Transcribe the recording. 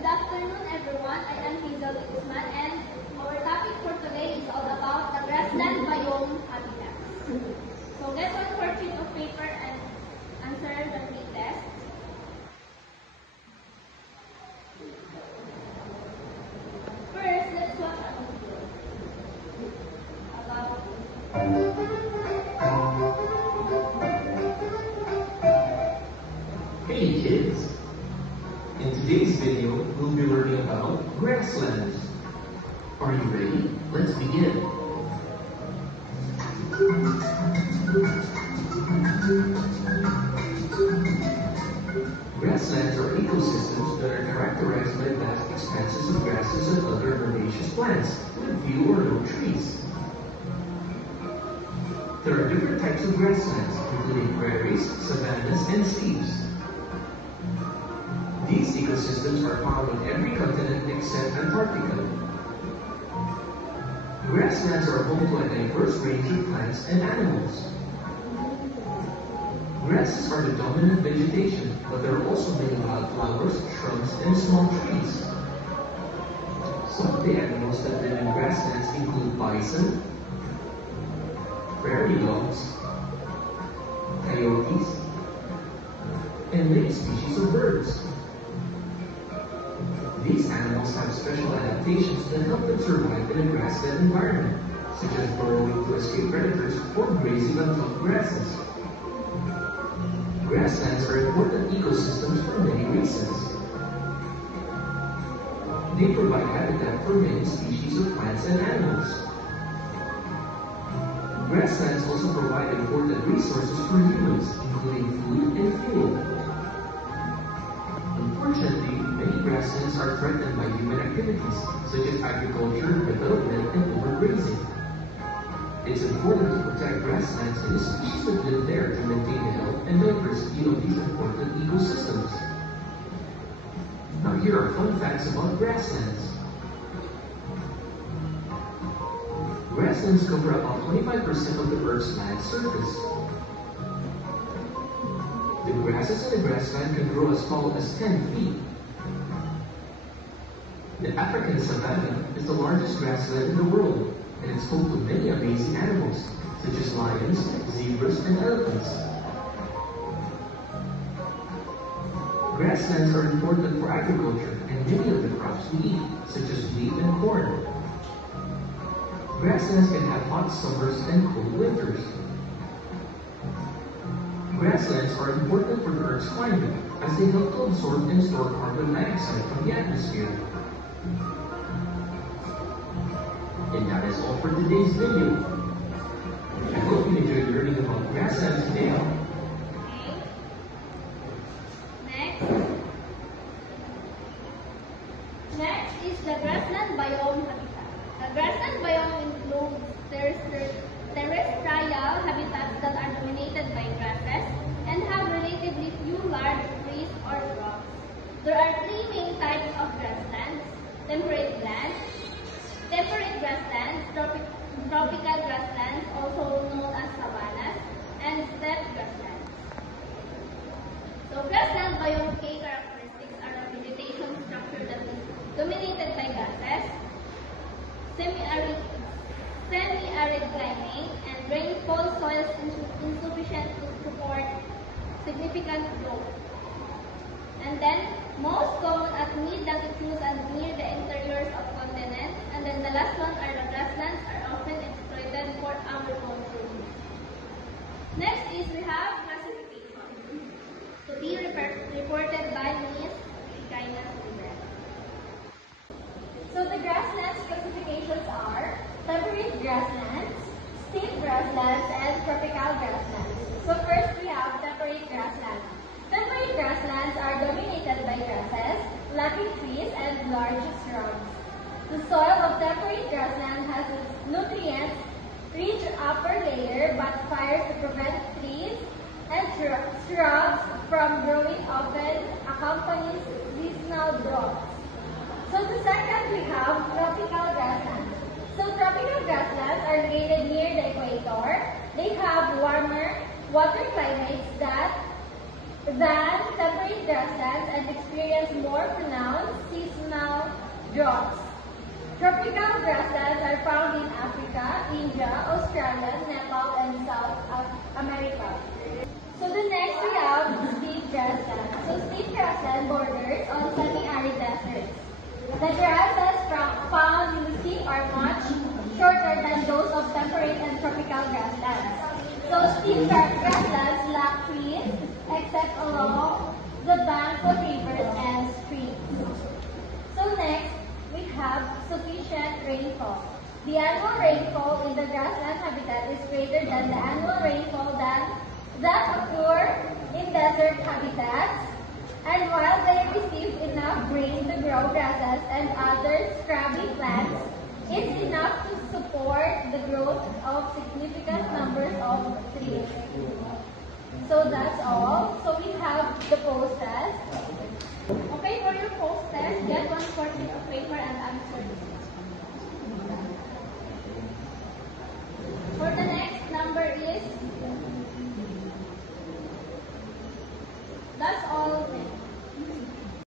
Good afternoon, everyone. I am Hazel Guzman, and our topic for today is all about the grassland biome habitats. So get one more sheet of paper and answer the three tests. First, let's watch a video about Hey kids! In today's video, we'll be learning about grasslands. Are you ready? Let's begin. Grasslands are ecosystems that are characterized by vast expanses of grasses and other herbaceous plants with few or no trees. There are different types of grasslands, including prairies, savannas, and steppes. These ecosystems are found on every continent except Antarctica. Grasslands are home to a diverse range of plants and animals. Grasses are the dominant vegetation, but there are also many wildflowers, shrubs, and small trees. Some of the animals that live in grasslands include bison, prairie dogs, coyotes, and many species of birds. These animals have special adaptations that help them survive in a grassland environment, such as burrowing to escape predators or grazing on tough grasses. Grasslands are important ecosystems for many reasons. They provide habitat for many species of plants and animals. Grasslands also provide important resources for humans, including food and fuel. Unfortunately, many grasslands are threatened by human activities, such as agriculture, development, and overgrazing. It's important to protect grasslands and the species that live there to maintain the health and diversity of these important ecosystems. Now here are fun facts about grasslands. Grasslands cover about 25% of the Earth's land surface. The grasses in the grassland can grow as tall as 10 feet. The African savanna is the largest grassland in the world, and it's home to many amazing animals, such as lions, zebras, and elephants. Grasslands are important for agriculture, and many of the crops we eat, such as wheat and corn. Grasslands can have hot summers and cold winters. Grasslands are important for the Earth's climate, as they help to absorb and store carbon dioxide from the atmosphere. And that is all for today's video. I hope you enjoyed learning about grasslands today. Next is the grassland biome habitat. The grassland biome includes terrestrial habitats that are dominated by grasses and have relatively few large trees or shrubs. There are three main types of grasslands: temperate grasslands, tropical grasslands, also known as savannas, and steppe grasslands. So grassland biome key characteristics are a vegetation structure that is dominated by grasses, semi-arid climate, and rainfall soils insufficient to support significant growth. And then, most common at mid-latitudes and near the interiors of continents. And then the last one are the grasslands are often exploited for agricultural use. Next is we have classification, to be reported by Ms. Ikaina Silver. So the grasslands classifications are temperate grasslands, steppe grasslands, and tropical grasslands. So first we have temperate grasslands. Temperate grasslands are dominated by grasses, lacking trees, and large shrubs. The soil of temperate grassland has its nutrient-rich upper layer but fires to prevent trees and shrubs from growing, often accompanies seasonal droughts. So the second we have tropical grasslands. So tropical grasslands are located near the equator. They have warmer water climates than temperate grasslands and experience more pronounced seasonal droughts. Tropical grasslands are found in Africa, India, Australia, Nepal, and South America. So the next we have steppe grassland. So steppe grassland borders on semi-arid deserts. The grasses found in the steppe are much shorter than those of temperate and tropical grasslands. So steppe grasslands lack trees except along the banks of rivers and streams. So next, we have sufficient rainfall. The annual rainfall in the grassland habitat is greater than the annual rainfall that occur in desert habitats, and while they receive enough rain to grow grasses and other scrubby plants, it's enough to support the growth of significant numbers of trees. So that's all. So we have the post test. Okay, for your post test,